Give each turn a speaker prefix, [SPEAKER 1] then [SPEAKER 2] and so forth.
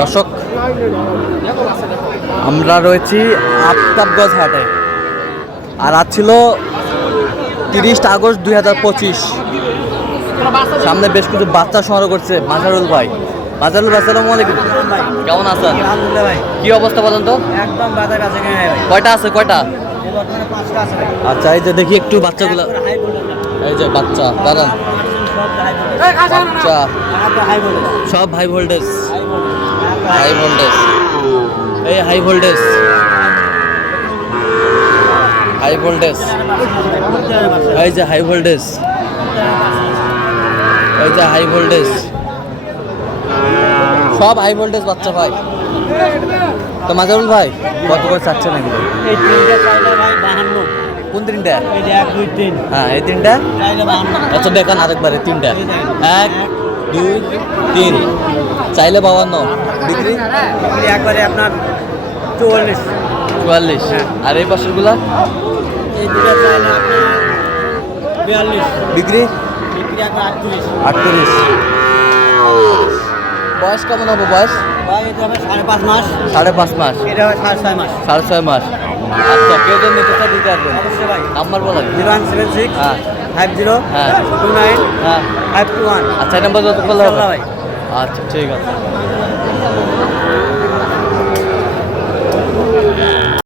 [SPEAKER 1] দর্শক আমরা রয়েছি আফতাবগঞ্জ হাটে। আর আজ ছিল তিরিশ আগস্ট দুই হাজার পঁচিশ। সামনে বেশ কিছু বাচ্চা সংগ্রহ করছে মাজারুল ভাই। মাজারুল ভাই সালাম আলাইকুম। কেমন আছেন?
[SPEAKER 2] ভাই।
[SPEAKER 1] কি অবস্থা বলেন তো?
[SPEAKER 2] একদম ভাই।
[SPEAKER 1] কয়টা আছে কয়টা?
[SPEAKER 2] ভাই।
[SPEAKER 1] আচ্ছা এই যে দেখি একটু বাচ্চাগুলো। এই যে বাচ্চা দাঁড়ান।
[SPEAKER 2] ভোল্টেজ
[SPEAKER 1] সব হাই ভোল্টেজ
[SPEAKER 2] হাই ভোল্টেজ
[SPEAKER 1] এই হাই ভোল্টেজ হাই ভোল্টেজ এই যে হাই ভোল্টেজ এই যে হাই ভোল্টেজ সব হাই ভোল্টেজ বাচ্চা ভাই। তো মাজারুল ভাই কত করে চাচ্ছেন নাকি
[SPEAKER 2] এই তিনটা চাইলে ভাই বাহান্ন।
[SPEAKER 1] কোন তিনটা? হ্যাঁ এই তিনটা? আচ্ছা দেখান আরেকবার এই তিনটা। এক দুই তিন। চাইলে বাবান্ন বিক্রি?
[SPEAKER 2] বিক্রি একবারে আপনার চুয়াল্লিশ।
[SPEAKER 1] চুয়াল্লিশ। আর এই পাশেরগুলা?
[SPEAKER 2] এই দুটো চাইলে আপনার বিয়াল্লিশ।
[SPEAKER 1] বিক্রি?
[SPEAKER 2] বিক্রি একবার আটত্রিশ।
[SPEAKER 1] আটত্রিশ। বয়স কেমন হবে বয়স?
[SPEAKER 2] ভাই সাড়ে পাঁচ মাস।
[SPEAKER 1] সাড়ে পাঁচ মাস।
[SPEAKER 2] এটা হবে সাড়ে ছয় মাস।
[SPEAKER 1] সাড়ে ছয় মাস। আচ্ছা কেউ যদি নিতে চায় দিতে পারবেন।
[SPEAKER 2] অবশ্যই ভাই।
[SPEAKER 1] নাম্বার বলেন
[SPEAKER 2] জিরো ওয়ান সেভেন সিক্স
[SPEAKER 1] হ্যাঁ।
[SPEAKER 2] ফাইভ জিরো
[SPEAKER 1] হ্যাঁ।
[SPEAKER 2] টু নাইন
[SPEAKER 1] হ্যাঁ।
[SPEAKER 2] Five two one.
[SPEAKER 1] আচ্ছা নাম্বার যত হবে।
[SPEAKER 2] ইনশাআল্লাহ ভাই।
[SPEAKER 1] আচ্ছা ঠিক আছে